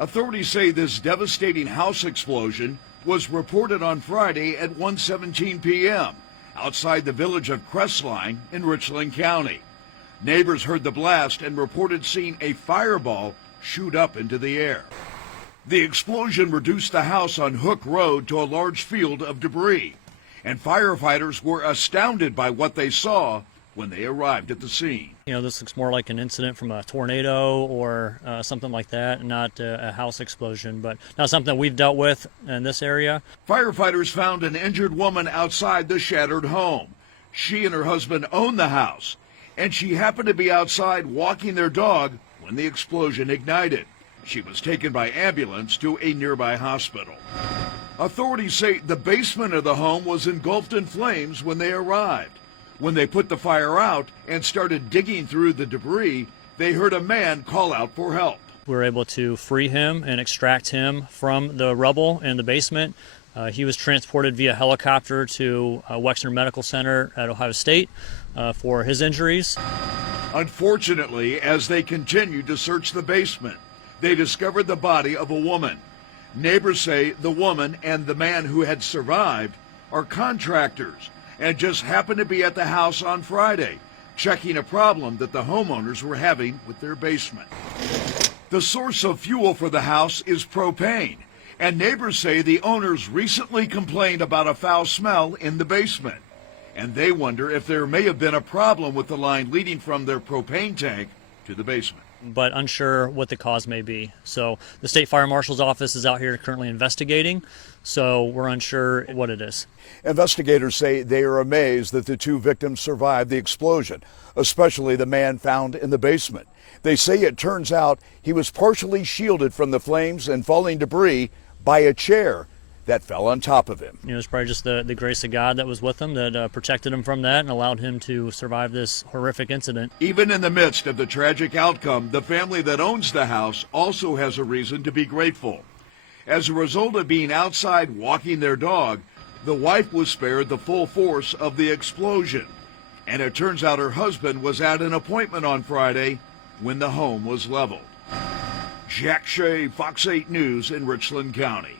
Authorities say this devastating house explosion was reported on Friday at 1:17 p.m. outside the village of Crestline in Richland County. Neighbors heard the blast and reported seeing a fireball shoot up into the air. The explosion reduced the house on Hook Road to a large field of debris, and firefighters were astounded by what they saw when they arrived at the scene. You know, this looks more like an incident from a tornado or something like that, not a house explosion, but not something we've dealt with in this area. Firefighters found an injured woman outside the shattered home. She and her husband own the house, and she happened to be outside walking their dog when the explosion ignited. She was taken by ambulance to a nearby hospital. Authorities say the basement of the home was engulfed in flames when they arrived. When they put the fire out and started digging through the debris, they heard a man call out for help. We were able to free him and extract him from the rubble in the basement. He was transported via helicopter to Wexner Medical Center at Ohio State for his injuries. Unfortunately, as they continued to search the basement, they discovered the body of a woman. Neighbors say the woman and the man who had survived are contractors and just happened to be at the house on Friday, checking a problem that the homeowners were having with their basement. The source of fuel for the house is propane, and neighbors say the owners recently complained about a foul smell in the basement, and they wonder if there may have been a problem with the line leading from their propane tank to the basement. But unsure what the cause may be. So the State Fire Marshal's office is out here currently investigating, so we're unsure what it is. Investigators say they are amazed that the two victims survived the explosion, especially the man found in the basement. They say it turns out he was partially shielded from the flames and falling debris by a chair that fell on top of him. You know, it's probably just the grace of God that was with him that protected him from that and allowed him to survive this horrific incident. Even in the midst of the tragic outcome, the family that owns the house also has a reason to be grateful. As a result of being outside walking their dog, the wife was spared the full force of the explosion. And it turns out her husband was at an appointment on Friday when the home was leveled. Jack Shea, Fox 8 News in Richland County.